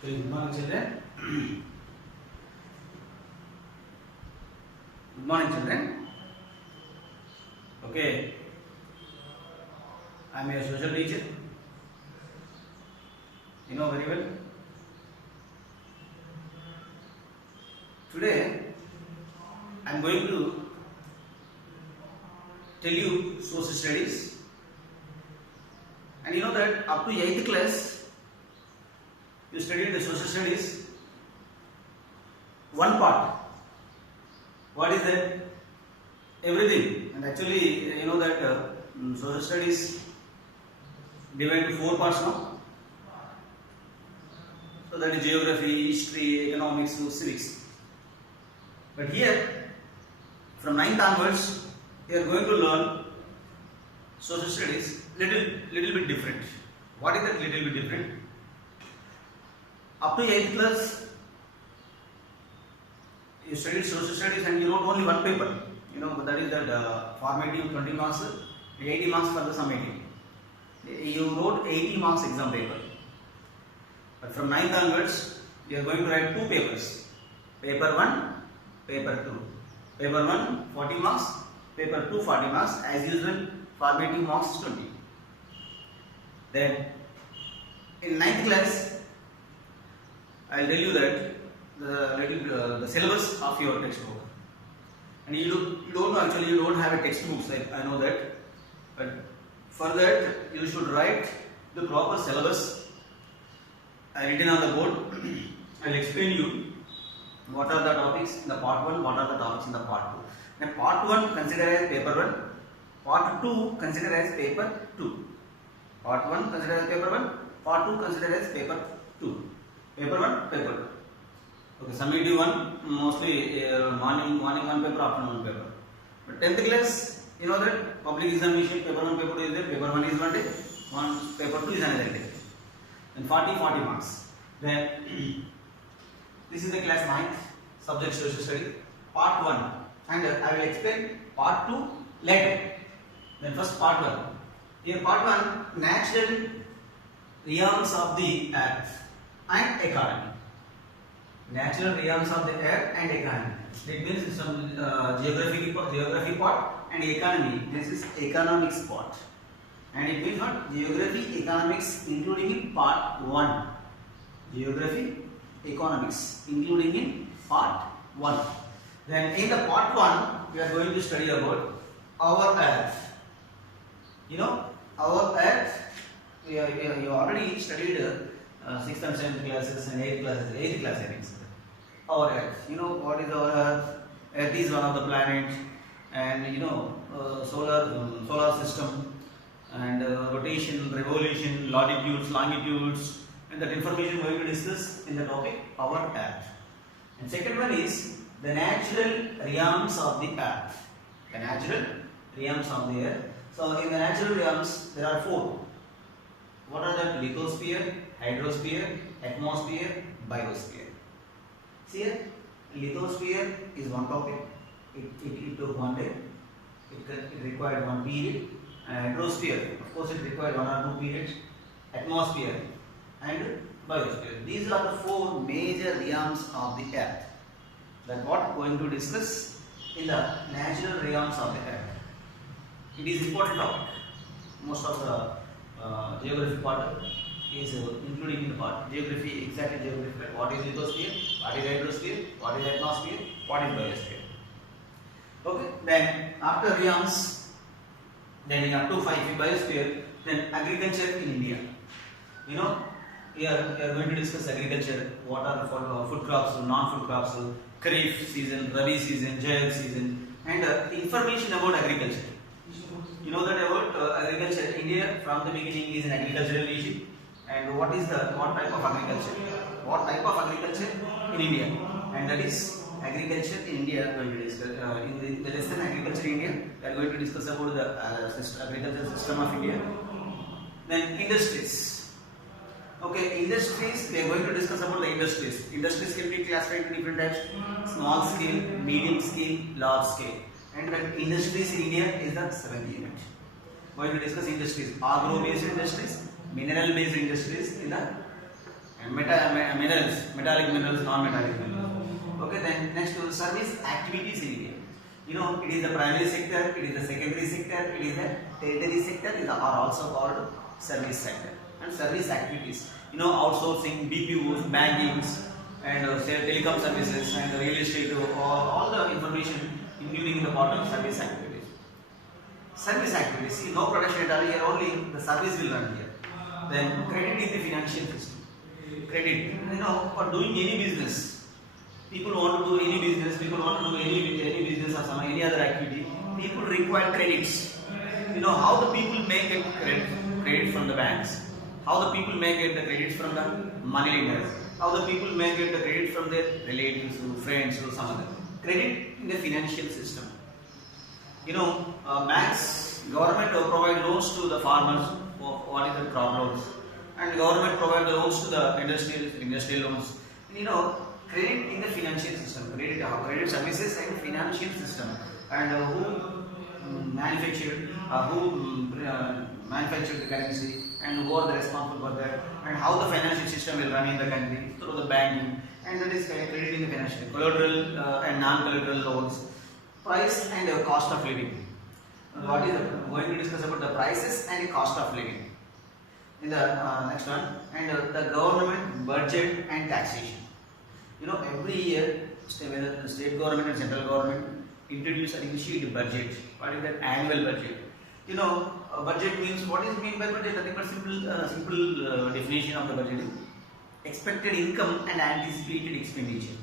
Okay, good morning, children. Good morning, children. Okay, I am your social teacher. You know very well. Today, I am going to tell you social studies. And you know that up to 8th class, you studied the social studies. One part. What is that? Everything. And actually, you know that social studies divided into 4 parts now. So that is geography, history, economics, civics. But here, from 9th onwards, you are going to learn social studies little bit different. What is that little bit different? Up to 8th class, you studied social studies and you wrote only one paper. You know that is that formative 20 marks, 80 marks for the summative. You wrote 80 marks exam paper. But from 9th onwards, you are going to write 2 papers. Paper 1, paper 2. Paper 1, 40 marks. Paper 2, 40 marks. As usual, formative marks 20. Then, in 9th class, I will tell you that the syllabus of your textbook. And you don't know, actually, you don't have a textbook, I know that. But for that, you should write the proper syllabus. I written on the board. I will explain you what are the topics in the part 1, what are the topics in the part 2. Then part 1 consider as paper 1, part 2 consider as paper 2. Part 1 consider as paper 1, part 2 consider as paper 2. Paper 1, paper 2. Okay, summative 1 mostly morning 1 paper, afternoon 1 paper. But 10th class, you know that public examination paper 1, paper 2 is there, paper 1 is one day, paper 2 is another day. And 40 marks. Then this is the class 9th subject social study, part 1, and I will explain part 2 later. Then first part 1. Here part 1, natural realms of the earth and economy. Natural realms of the earth and economy. It means some geography part and economy. This is economics part. And it means what? Geography, economics, including in part 1. Geography, economics, including in part 1. Then in the part 1, we are going to study about our earth. You know, our earth, you already studied 6th and 7th classes and 8th classes, 8th class I think. Our earth. You know what is our earth? Earth is one of the planets, and you know, solar system, and rotation, revolution, latitudes, longitudes, and that information we are going to discuss in the topic our earth. And second one is the natural realms of the earth. The natural realms of the earth. So in the natural realms there are 4. What are that? Lithosphere, hydrosphere, atmosphere, biosphere. See here, lithosphere is one topic. It took 1 day. It required 1 period. Hydrosphere, of course, it required 1 or 2 periods. Atmosphere and biosphere. These are the 4 major realms of the earth. That what we are going to discuss in the natural realms of the earth. It is important topic. Most of the geography part is including in the part. Geography, exactly geography. What is lithosphere? What is hydrosphere? What is atmosphere? What is biosphere? Okay. Then after realms, then up to 5 biosphere, then agriculture in India. You know, here we are going to discuss agriculture. What are the food crops, non-food crops, Kharif season, Rabi season, Jaid season, and information about agriculture. You know that about agriculture. India from the beginning is an agricultural nation. And what type of agriculture? What type of agriculture in India? And that is agriculture in India. Going to discuss in the lesson agriculture in India. We are going to discuss about the agricultural system of India. Then industries. Okay, industries. We are going to discuss about the industries. Industries can be classified into different types: small scale, medium scale, large scale. And then industries in India is the 7th unit. We are going to discuss industries: agro-based industries, mineral based industries in the minerals, metallic minerals, non-metallic minerals. Okay, then next to service activities in India. You know, it is the primary sector, it is the secondary sector, it is the tertiary sector, are also called service sector. And service activities, you know, outsourcing, BPOs, bankings, and say telecom services and real estate, all the information including in the part of service activities. Service activities, see, no production at all here, only the service will run here. Then credit in the financial system. Credit, you know, for doing any business. People want to do any business, people want to do any business or any other activity. People require credits. You know, how the people make it credit from the banks, how the people make it the credits from the money lenders, how the people make it the credit from their relatives or friends or some other. Credit in the financial system. You know, banks, government provide loans to the farmers, what is the crop loans, and government provide the loans to the industrial loans. You know, credit in the financial system, credit services and financial system, and who manufactured the currency, and who are the responsible for that, and how the financial system will run in the country through the banking, and that is credit in the financial, collateral and non-collateral loans, price and cost of living. What is going to discuss about the prices and cost of living in the next one, and the government budget and taxation. You know, every year, whether the state government and central government introduce and initiate budget. What is that? Annual budget. You know, budget means, what is meant by budget? Nothing but simple definition of the budget is expected income and anticipated expenditure,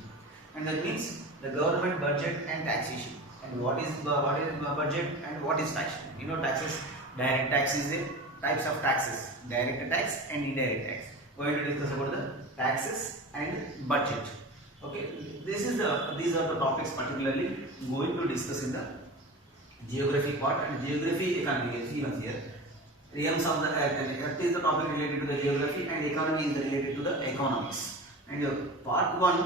and that means the government budget and taxation. And what is budget and what is tax? You know, taxes. Direct tax is the types of taxes. Direct tax and indirect tax. We are going to discuss about the taxes and budget. Okay, these are the topics particularly going to discuss in the geography part, and geography economy is even here. Realms of the earth is the topic related to the geography, and economy is related to the economics. And part 1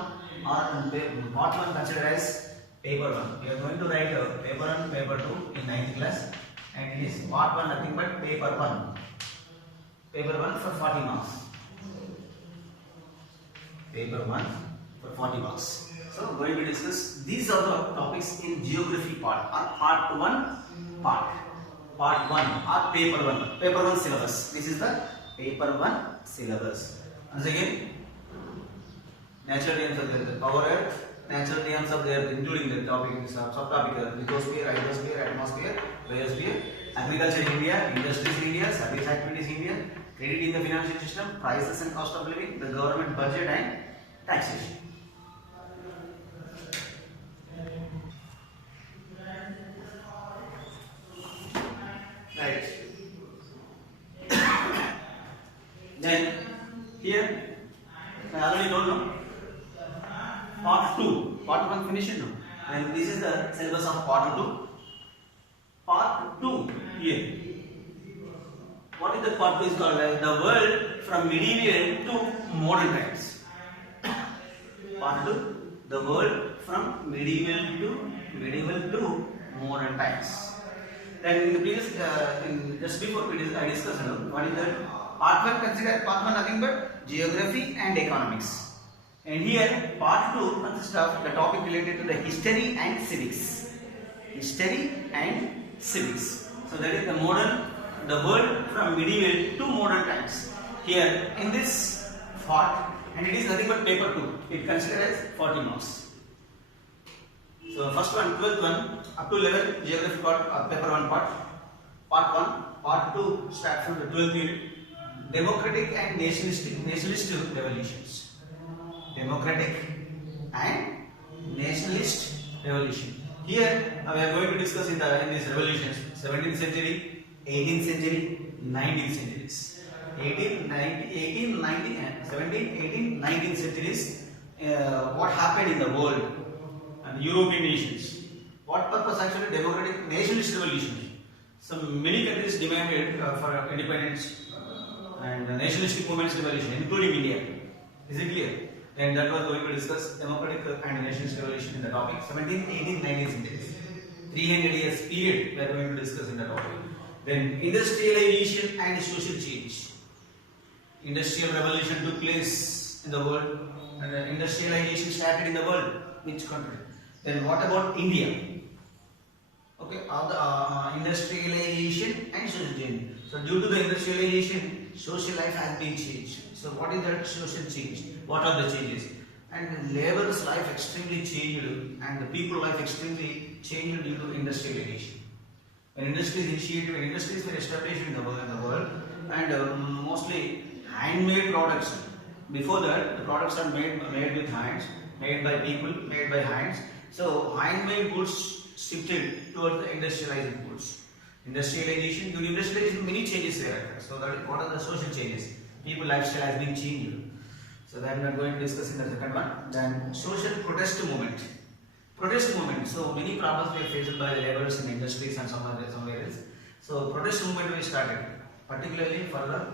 considered as paper 1. We are going to write paper 1, paper 2 in 9th class, and it is part 1 nothing but paper 1. Paper 1 for 40 marks. Paper 1 for 40 marks. So going to discuss these are the topics in geography part, or part 1 part. Part 1 or paper 1. Paper 1 syllabus. This is the paper 1 syllabus. Once again, natural terms of the earth, power earth, natural terms of the earth, including the topic, subtopic earth, lithosphere, hydrosphere, atmosphere, biosphere, agriculture in India, industries in India, service activities in India, credit in the financial system, prices and cost of living, the government budget and taxation. Right. Then here I already told you part 2. Part 1 finished now, and this is the syllabus of part 2. Part 2 here. What is the part 2 is called? The world from medieval to modern times. Part 2. The world from medieval to modern times. Then in the previous, just before I discussed what is the part 1 considered part 1 nothing but geography and economics. And here part 2 consists of the topic related to the history and civics. History and civics. So that is the world from medieval to modern times. Here in this part, and it is nothing but paper 2. It considered as 40 marks. So first one, 12th one, up to 11 geography part, paper 1 part 1, part 2 start from the 12th unit, democratic and nationalist revolutions. Democratic and nationalist revolution. Here we are going to discuss in these revolutions, 17th century, 18th century, 19th centuries. 18, 19th centuries, what happened in the world and European nations. What purpose actually? Democratic nationalist revolution. So many countries demanded for independence and nationalistic movements revolution, including India. Is it clear? Then that was going to discuss democratic and nationalist revolution in the topic. 17th, 18th, 19th centuries. 300 years period we are going to discuss in the topic. Then industrialization and social change. Industrial revolution took place in the world, and industrialization started in the world. Which country? Then what about India? Okay, industrialization and social change. So due to the industrialization, social life has been changed. So what is that social change? What are the changes? And labor's life extremely changed, and the people life extremely changed due to industrialization. When industries were established in the world, and mostly handmade products. Before that, the products are made with hands, made by people, made by hands. So handmade goods shifted towards the industrialized goods. Industrialization, due to industrialization, many changes were occurred. So that what are the social changes? People lifestyle has been changed. So that we are going to discuss in the second one. Then social protest movement. Protest movement. So many problems were faced by the laborers in industries and somewhere else. So protest movement was started, particularly for the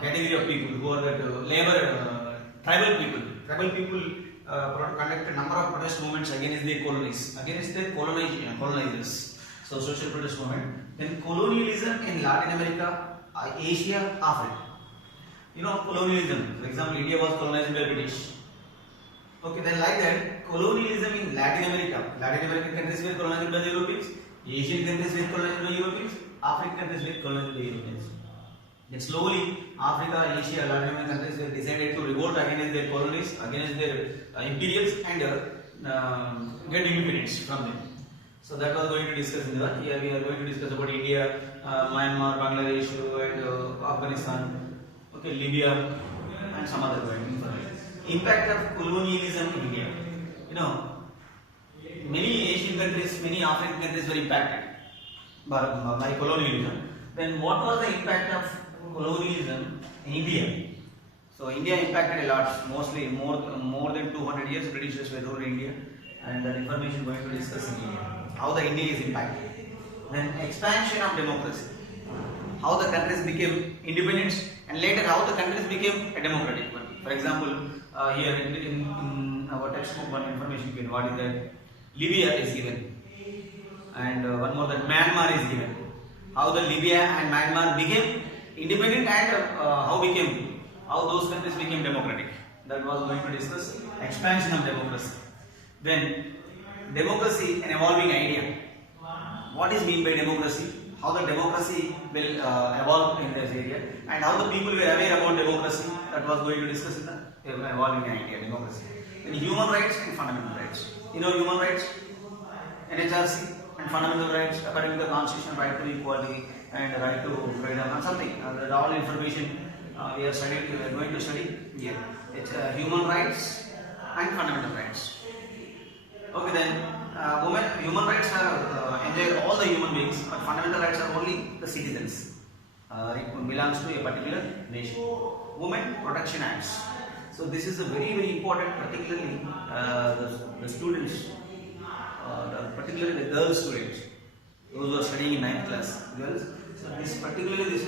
category of people who are the labor, tribal people. Tribal people conduct a number of protest movements against their colonies, against their colonizers. So social protest movement. Then colonialism in Latin America, Asia, Africa. You know colonialism. For example, India was colonized by British. Okay, then like that, colonialism in Latin America. Latin American countries were colonized by the Europeans. Asian countries were colonized by Europeans. African countries were colonized by Europeans. Then slowly, Africa, Asia, Latin American countries were decided to revolt against their colonies, against their imperials, and get independence from them. So that was going to discuss in that. Here we are going to discuss about India, Myanmar, Bangladesh, and Afghanistan, okay, Libya, and some other information. Impact of colonialism in India. You know, many Asian countries, many African countries were impacted by colonialism. Then what was the impact of colonialism in India? So India impacted a lot, mostly more than 200 years Britishers were ruling India, and that information going to discuss in India. How the India is impacted. Then expansion of democracy. How the countries became independent, and later how the countries became a democratic one. For example, here in our textbook one information given, what is that? Libya is given, and one more that Myanmar is given. How the Libya and Myanmar became independent, and how those countries became democratic. That was going to discuss expansion of democracy. Then democracy, an evolving idea. What is mean by democracy? How the democracy will evolve in this area, and how the people were aware about democracy. That was going to discuss in the evolving idea, democracy. Then human rights and fundamental rights. You know human rights, NHRC, and fundamental rights according to the Constitution, right to equality and right to freedom and something. That all information we are going to study here. It's human rights and fundamental rights. Okay, then human rights are enjoyed all the human beings, but fundamental rights are only the citizens. It belongs to a particular nation. Women Protection Acts. So this is a very important, particularly the students, particularly the girl students, those who are studying in 9th class, girls. So this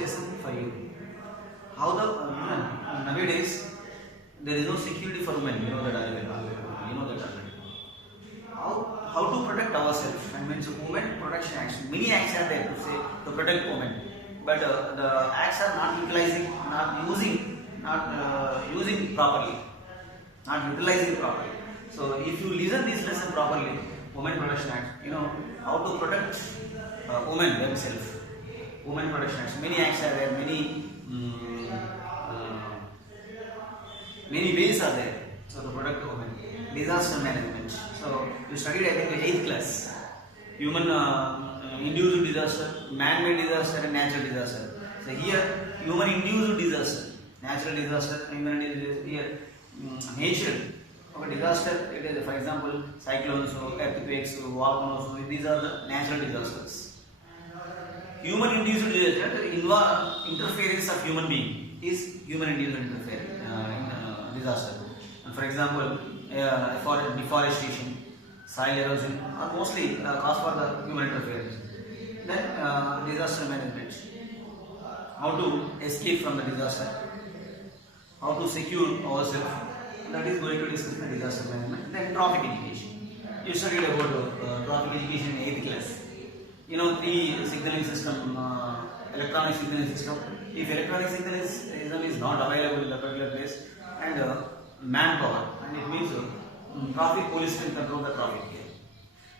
lesson for you. How the nowadays there is no security for women. You know that already. How to protect ourselves, and means women protection acts. Many acts are there to say to protect women, but the acts are not utilizing, not using properly, not utilizing properly. So if you listen this lesson properly, Women Protection Act, you know how to protect women themselves. Women Protection Acts. Many acts are there. Many ways are there. So to protect women. Disaster management. So you studied, I think, in 8th class. Human induced disaster, man-made disaster, and natural disaster. So here, human induced disaster, natural disaster, human disaster. Here, nature. Okay, disaster. It is, for example, cyclones, earthquakes, volcanoes. These are the natural disasters. Human induced disaster, interference of human being is human induced disaster. And for example, deforestation, soil erosion are mostly caused for the human interference. Then disaster management. How to escape from the disaster. How to secure ourselves. That is going to discuss the disaster management. Then traffic education. You studied about traffic education in 8th class. You know, 3 signaling system, electronic signaling system. If electronic signaling system is not available in the particular place, and manpower, and it means traffic police can control the traffic here.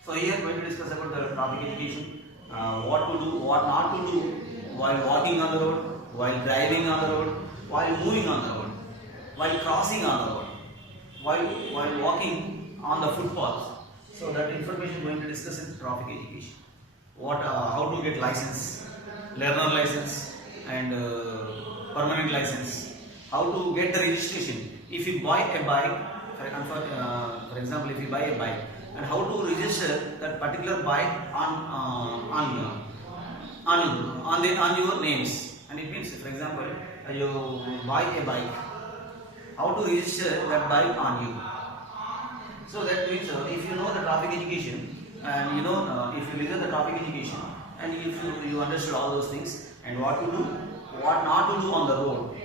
So here we are going to discuss about the traffic education, what to do, what not to do while walking on the road, while driving on the road, while moving on the road, while crossing on the road, while walking on the footpath. So that information we are going to discuss in traffic education. How to get license, learner license, and permanent license. How to get the registration. If you buy a bike, for example, if you buy a bike, and how to register that particular bike on your names. And it means, for example, you buy a bike, how to register that bike on you. So that means if you know the traffic education, and you know if you listen the traffic education, and if you understood all those things, and what to do, what not to do on the road.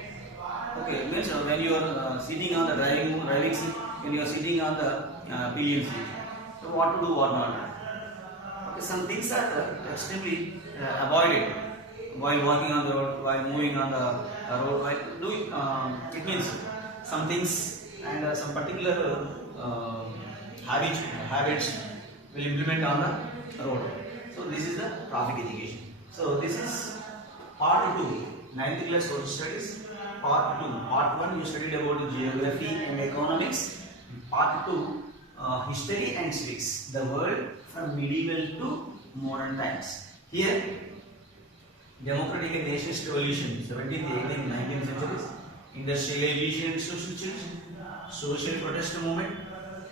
Okay, it means when you are sitting on the driving seat, when you are sitting on the pillion seat, so what to do, what not to do. Okay, some things are extremely avoided while walking on the road, while moving on the road, while doing. It means some things and some particular habits will implement on the road. So this is the traffic education. So this is part 2, 9th class social studies. Part 2. Part 1 you studied about geography and economics. Part 2 history and civics. The world from medieval to modern times. Here democratic and nationalist revolution, 17th, 18th, 19th centuries. Industrialization and social change. Social protest movement.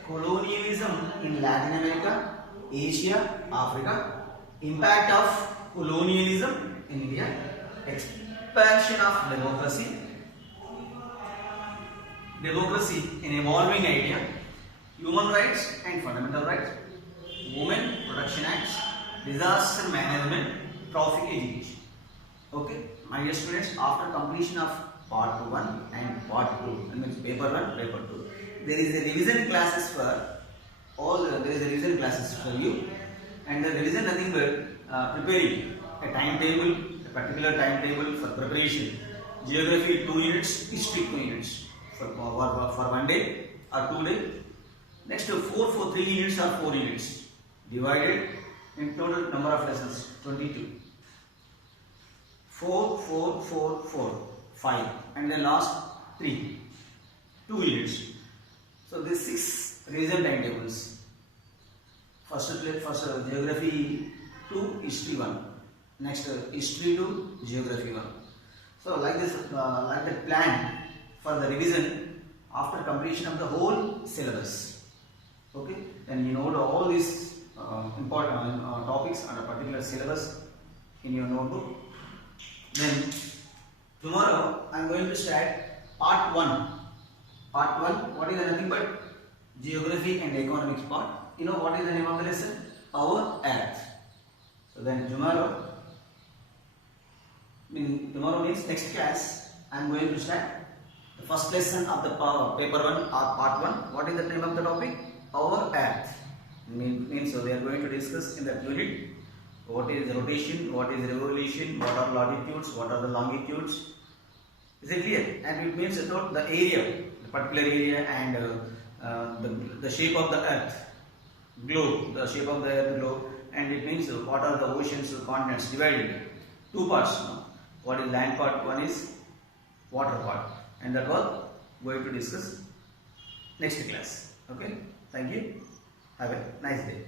Colonialism in Latin America, Asia, Africa. Impact of colonialism in India. Expansion of democracy. Democracy, an evolving idea. Human rights and fundamental rights. Women Protection Acts. Disaster management. Traffic education. Okay, my dear students, after completion of part 1 and part 2, that means paper 1, paper 2, there is a revision classes for all. There is a revision classes for you, and the revision nothing but preparing a timetable, a particular timetable for preparation. Geography 2 units, history 2 units for 1 day or 2 days. Next 4 for 3 units or 4 units, divided in total number of lessons 22. 4, 4, 4, 4, 5, and then last 3, 2 units. So these 6 revision timetables. First geography 2, history 1. Next history 2, geography 1. So like this, like the plan for the revision after completion of the whole syllabus. Okay, then you know all these important topics on a particular syllabus in your notebook. Then tomorrow I am going to start part 1. Part 1, what is nothing but geography and economics part. You know what is the name of the lesson? Our Earth. So then tomorrow means next class, I am going to start the first lesson of the paper 1 or part 1. What is the name of the topic? Our Earth. Means so we are going to discuss in that unit what is rotation, what is revolution, what are latitudes, what are the longitudes. Is it clear? And it means the area, the particular area, and the shape of the Earth, globe, the shape of the Earth globe, and it means what are the oceans, continents divided. 2 parts. No? What is land part? One is water part, and that was going to discuss next class. Okay. Thank you. Have a nice day.